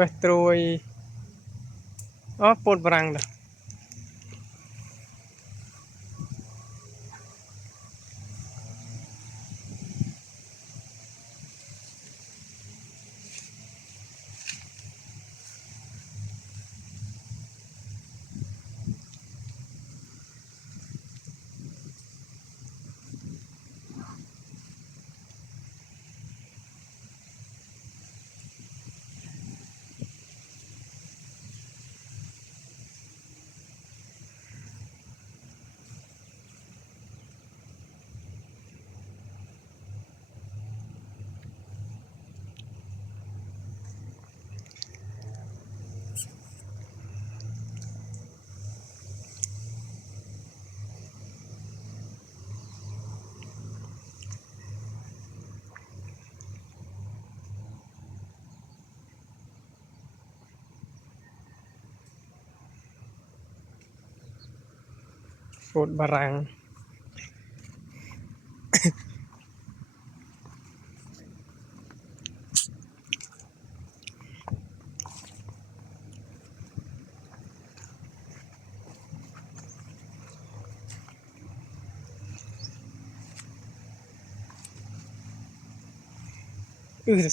บตรยอ๋อปวดบรังเด้อปวดบรัง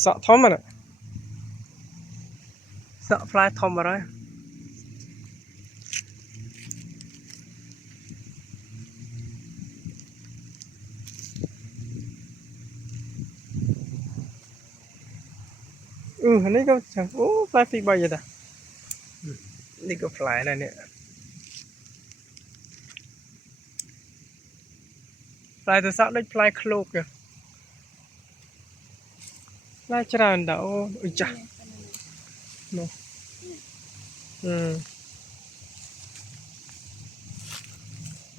เสาะทอมมันอะเสาะปลายทอมอะไรอันนี้ก็จังโอ้ปลายปีกใบยัดอ่ะนี่ก็ปลายอะไรเนี่ยปลายตัวเสาะได้ปลายโคลกเนี่ยปลายจรานดาวอุ้ยจ้ะเนาะ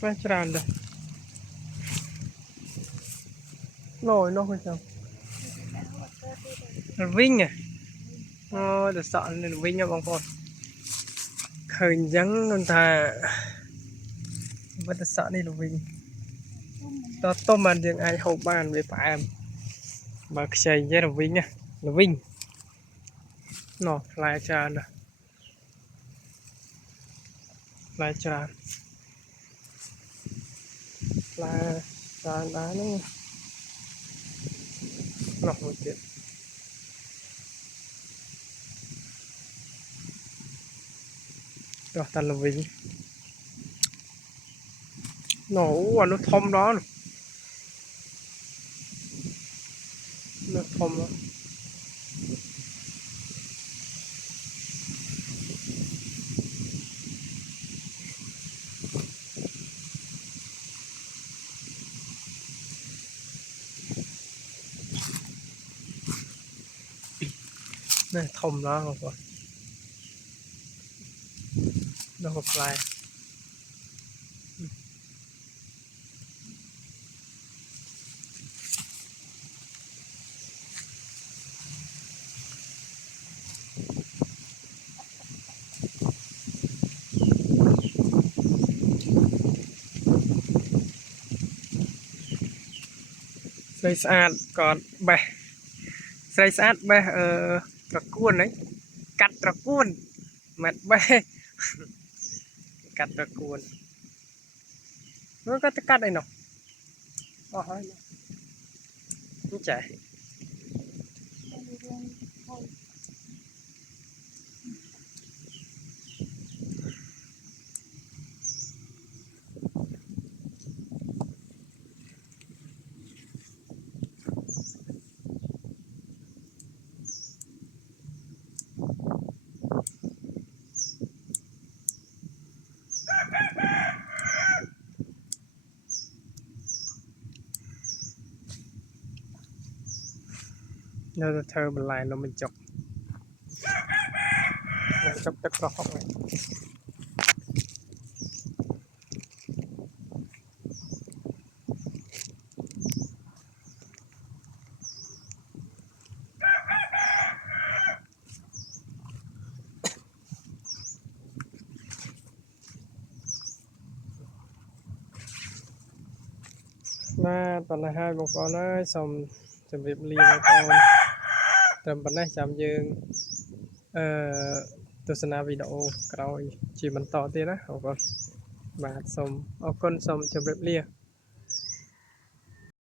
ปลายจรานดาน้อยน้อยคุณจังวิ่งอ่ะอ๋อเดี๋ยวเสาะนี่วิ่งอ่ะบางคนเคยยังนนทาวัดเสาะนี่วิ่งตอนต้มมันยังไอหกบ้านไปป่าmà xây với là Vinh nha là Vinh nó lại tràn rồi lại tràn đá nó một chuyện rồi ta là Vinh nó thông đó nó thông đó này thông đó rồi nó hợp lại xây sát còn bè xây sát bè trọc cuốn đấy cắt trọc cuốn mệt bè cắt trọc cuốn nó có cắt đây nào nó chạy nó thơ mình lại nó mình chọc tất cả không này มาตอนนี้ให้บางคนนะสมจะเรียบเรียงบางคนเติมปัญหาจำยืง អឺទស្សនាវីដេអូក្រោយជាបន្តទៀតណាអរគុណបាទសូមអរគុណសូមជម្រាបលា